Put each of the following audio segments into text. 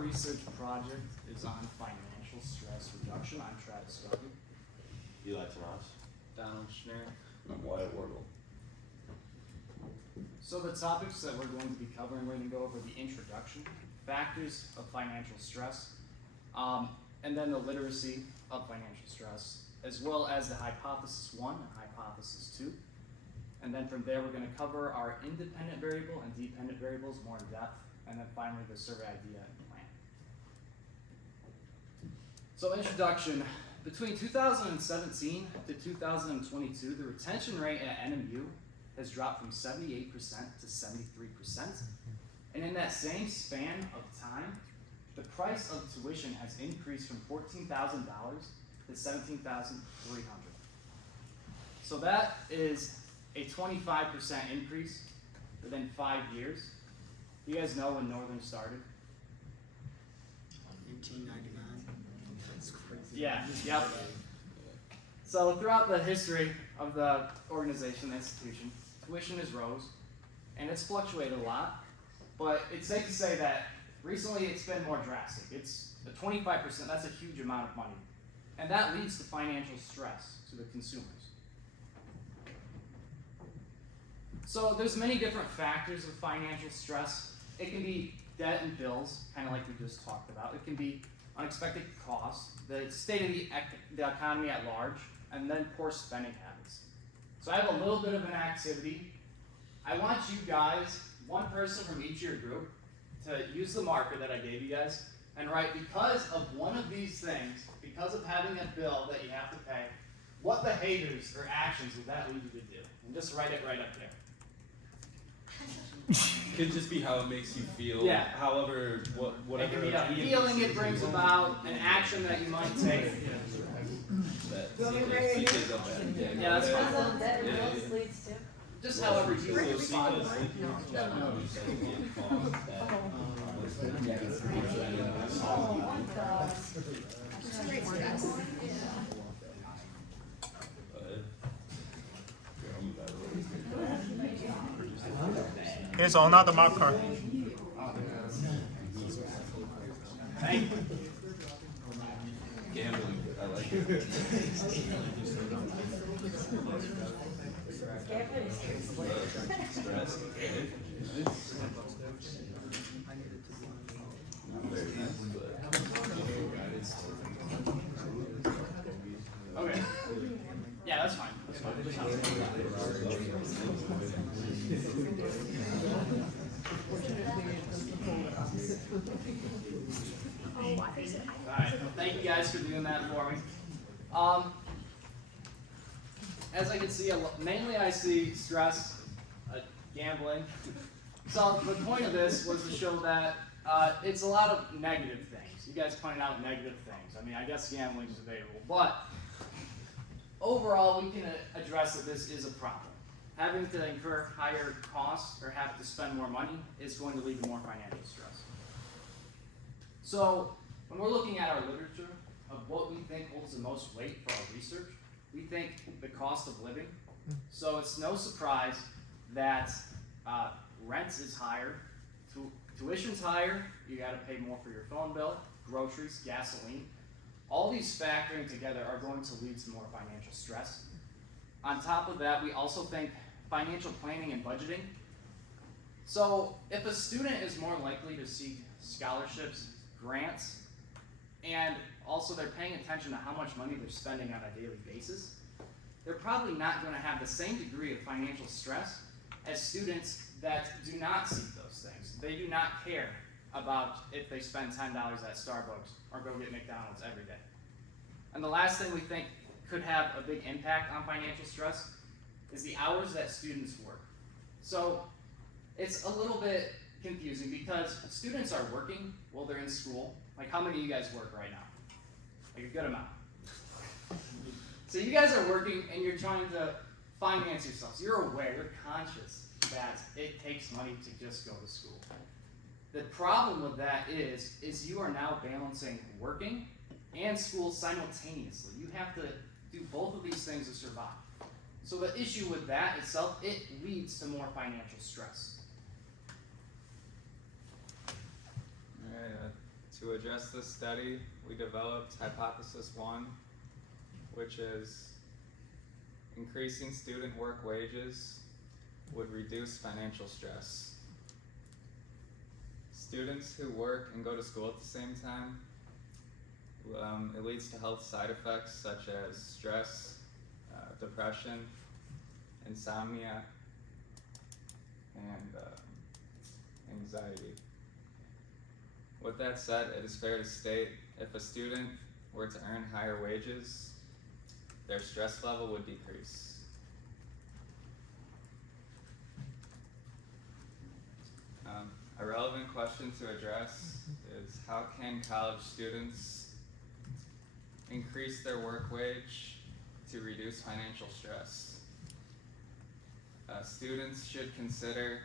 research project is on financial stress reduction. I'm Travis Garvey. Eli Tomas. Donald Schnarr. I'm Wyatt Wardle. So the topics that we're going to be covering, we're going to go over the introduction, factors of financial stress, and then the literacy of financial stress, as well as the hypothesis 1 and hypothesis 2. And then from there, we're going to cover our independent variable and dependent variables more in depth, and then finally the survey idea and plan. So introduction, between 2017 to 2022, the retention rate at NMU has dropped from 78% to 73%. And in that same span of time, the price of tuition has increased from $14,000 to $17,300. So that is a 25% increase within 5 years. You guys know when Northern started? 1899. That's crazy. Yeah, yep. So throughout the history of the organization, the institution, tuition has rose, and it's fluctuated a lot, but it's safe to say that recently it's been more drastic. It's a 25%, that's a huge amount of money. And that leads to financial stress to the consumers. So there's many different factors of financial stress. It can be debt and bills, kind of like we just talked about. It can be unexpected costs, the state of the economy at large, and then poor spending habits. So I have a little bit of an activity. I want you guys, one person from each of your group, to use the marker that I gave you guys and write, because of one of these things, because of having a bill that you have to pay, what behaviors or actions would that lead you to do? And just write it right up there. Could just be how it makes you feel. Yeah. However, whatever. It can be a feeling it brings about, an action that you might take. Yeah, that's fine. Just however you respond. Here's another marker. Thank you. Gambling. I like it. Stress. Okay. Yeah, that's fine. That's fine. Alright, thank you guys for doing that for me. As I can see, mainly I see stress, gambling. So the point of this was to show that it's a lot of negative things. You guys pointed out negative things. I mean, I guess gambling is available, but overall we can address that this is a problem. Having to incur higher costs or have to spend more money is going to lead to more financial stress. So when we're looking at our literature of what we think holds the most weight for our research, we think the cost of living. So it's no surprise that rent is higher, tuition's higher, you gotta pay more for your phone bill, groceries, gasoline. All these factoring together are going to lead to more financial stress. On top of that, we also think financial planning and budgeting. So if a student is more likely to seek scholarships, grants, and also they're paying attention to how much money they're spending on a daily basis, they're probably not going to have the same degree of financial stress as students that do not seek those things. They do not care about if they spend $10 at Starbucks or go get McDonald's every day. And the last thing we think could have a big impact on financial stress is the hours that students work. So it's a little bit confusing because students are working while they're in school. Like, how many of you guys work right now? Like a good amount. So you guys are working and you're trying to finance yourselves. You're aware, you're conscious that it takes money to just go to school. The problem with that is you are now balancing working and school simultaneously. You have to do both of these things to survive. So the issue with that itself, it leads to more financial stress. Alright, To address this study, we developed Hypothesis 1, which is increasing student work wages would reduce financial stress. Students who work and go to school at the same time, it leads to health side effects such as stress, depression, insomnia, and anxiety. With that said, it is fair to state if a student were to earn higher wages, their stress level would decrease. A relevant question to address is how can college students increase their work wage to reduce financial stress? Students should consider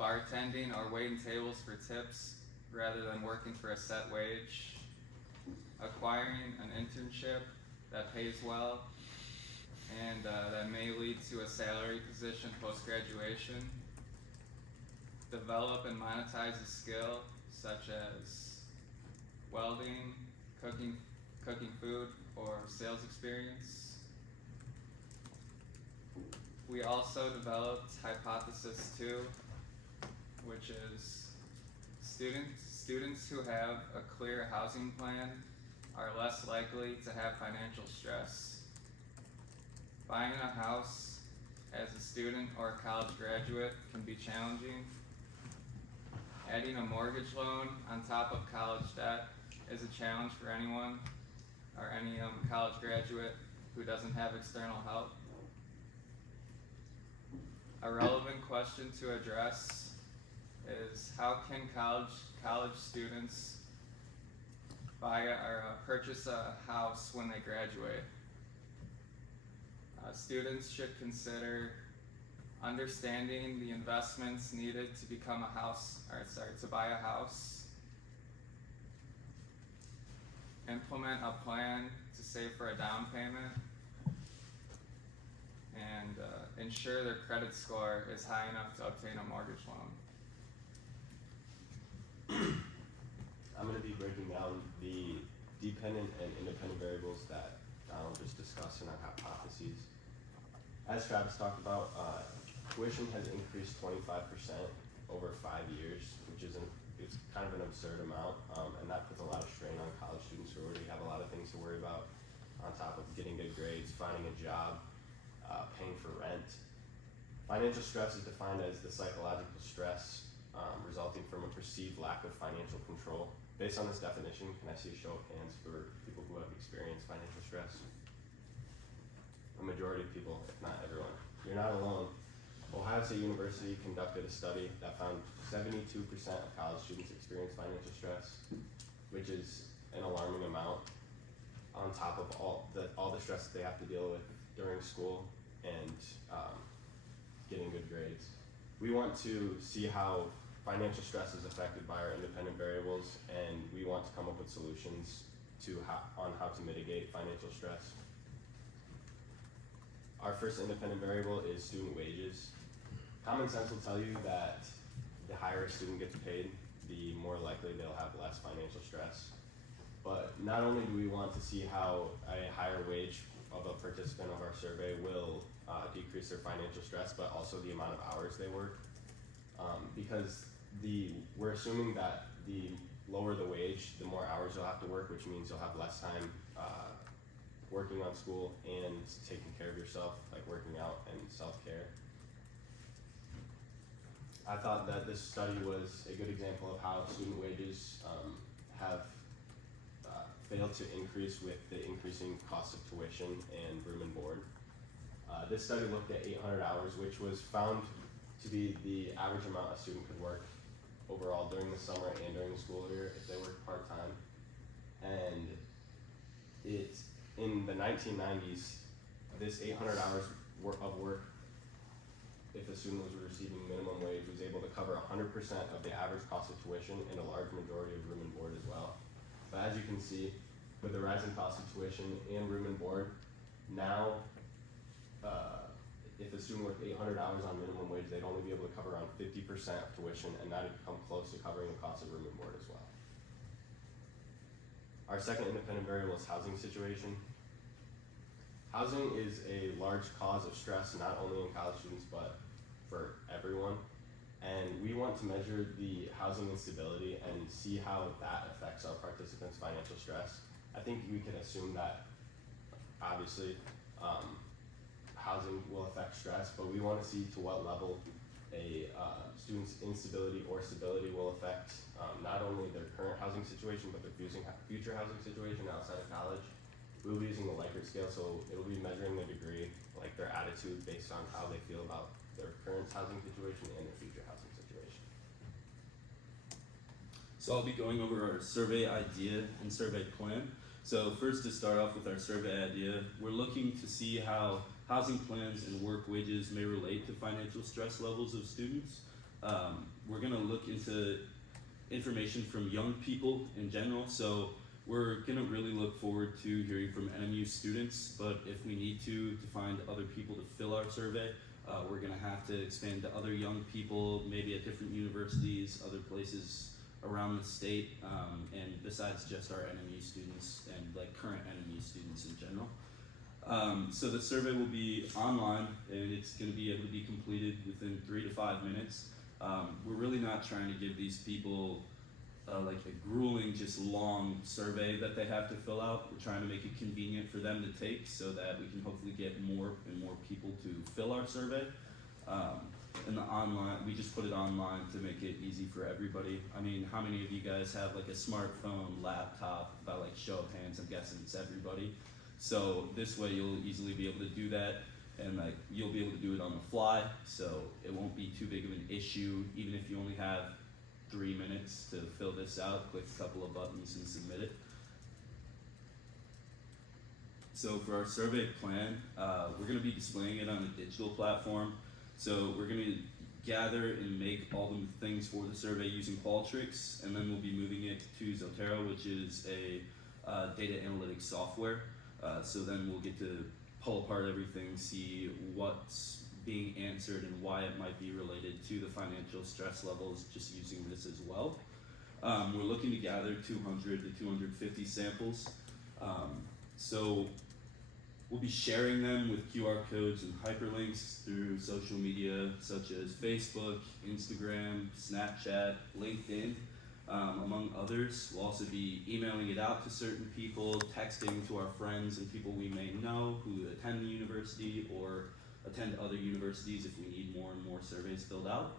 bartending or waiting tables for tips rather than working for a set wage, acquiring an internship that pays well and that may lead to a salary position post-graduation, develop and monetize a skill such as welding, cooking food, or sales experience. We also developed Hypothesis 2, which is students who have a clear housing plan are less likely to have financial stress. Buying a house as a student or a college graduate can be challenging. Adding a mortgage loan on top of college debt is a challenge for anyone or any college graduate who doesn't have external help. A relevant question to address is how can college students buy or purchase a house when they graduate? Students should consider understanding the investments needed to become to buy a house. Implement a plan to save for a down payment. And ensure their credit score is high enough to obtain a mortgage loan. I'm going to be breaking down the dependent and independent variables that Donald just discussed in our hypotheses. As Travis talked about, tuition has increased 25% over 5 years, which is it's kind of an absurd amount, and that puts a lot of strain on college students who already have a lot of things to worry about, on top of getting good grades, finding a job, paying for rent. Financial stress is defined as the psychological stress resulting from a perceived lack of financial control. Based on this definition, can I see a show of hands for people who have experienced financial stress? A majority of people, if not everyone. You're not alone. Ohio State University conducted a study that found 72% of college students experience financial stress, which is an alarming amount on top of all the stress that they have to deal with during school and getting good grades. We want to see how financial stress is affected by our independent variables, and we want to come up with solutions on how to mitigate financial stress. Our first independent variable is student wages. Common sense will tell you that the higher a student gets paid, the more likely they'll have less financial stress. But not only do we want to see how a higher wage of a participant of our survey will decrease their financial stress, but also the amount of hours they work. Because we're assuming that the lower the wage, the more hours you'll have to work, which means you'll have less time working on school and taking care of yourself, like working out and self-care. I thought that this study was a good example of how student wages have failed to increase with the increasing cost of tuition and room and board. This study looked at 800 hours, which was found to be the average amount a student could work overall during the summer and during the school year if they worked part-time. And in the 1990s, this 800 hours of work, if a student was receiving minimum wage, was able to cover 100% of the average cost of tuition and a large majority of room and board as well. But as you can see, with the rising cost of tuition and room and board, now if a student worked 800 hours on minimum wage, they'd only be able to cover around 50% of tuition, and that'd come close to covering the cost of room and board as well. Our second independent variable is housing situation. Housing is a large cause of stress, not only in college students, but for everyone. And we want to measure the housing instability and see how that affects our participants' financial stress. I think we can assume that, obviously, housing will affect stress, but we want to see to what level a student's instability or stability will affect not only their current housing situation, but their future housing situation outside of college. We'll be using the Likert scale, so it'll be measuring their degree, like their attitude based on how they feel about their current housing situation and their future housing situation. So I'll be going over our survey idea and survey plan. So first, to start off with our survey idea, we're looking to see how housing plans and work wages may relate to financial stress levels of students. We're gonna look into information from young people in general. So we're gonna really look forward to hearing from NMU students, but if we need to find other people to fill our survey, we're gonna have to expand to other young people, maybe at different universities, other places around the state, and besides just our NMU students and like current NMU students in general. So the survey will be online and it's gonna be able to be completed within 3 to 5 minutes. We're really not trying to give these people like a grueling, just long survey that they have to fill out. We're trying to make it convenient for them to take so that we can hopefully get more and more people to fill our survey. And the online, we just put it online to make it easy for everybody. I mean, how many of you guys have like a smartphone, laptop? By like show of hands, I'm guessing it's everybody. So this way you'll easily be able to do that, and like you'll be able to do it on the fly, so it won't be too big of an issue. Even if you only have 3 minutes to fill this out, click a couple of buttons and submit it. So for our survey plan, we're gonna be displaying it on a digital platform. So we're gonna gather and make all the things for the survey using Qualtrics, and then we'll be moving it to Zotero, which is a data analytics software. So then we'll get to pull apart everything, see what's being answered and why it might be related to the financial stress levels just using this as well. We're looking to gather 200 to 250 samples. So we'll be sharing them with QR codes and hyperlinks through social media such as Facebook, Instagram, Snapchat, LinkedIn, among others. We'll also be emailing it out to certain people, texting to our friends and people we may know who attend the university or attend other universities if we need more and more surveys filled out.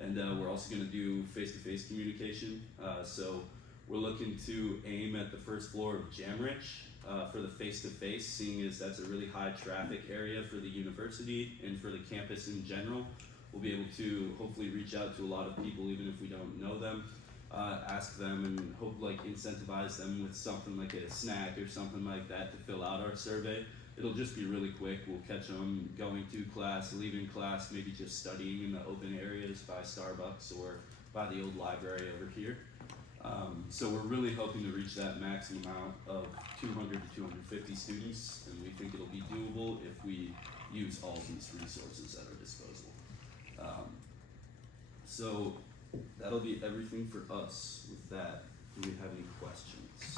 And we're also going to do face-to-face communication. So we're looking to aim at the first floor of Jamrich for the face-to-face, seeing as that's a really high traffic area for the university and for the campus in general. We'll be able to hopefully reach out to a lot of people even if we don't know them, ask them and hope like incentivize them with something like a snack or something like that to fill out our survey. It'll just be really quick. We'll catch them going to class, leaving class, maybe just studying in the open areas by Starbucks or by the old library over here. So we're really hoping to reach that maximum amount of 200 to 250 students, and we think it'll be doable if we use all these resources at our disposal. So that'll be everything for us with that. Do we have any questions?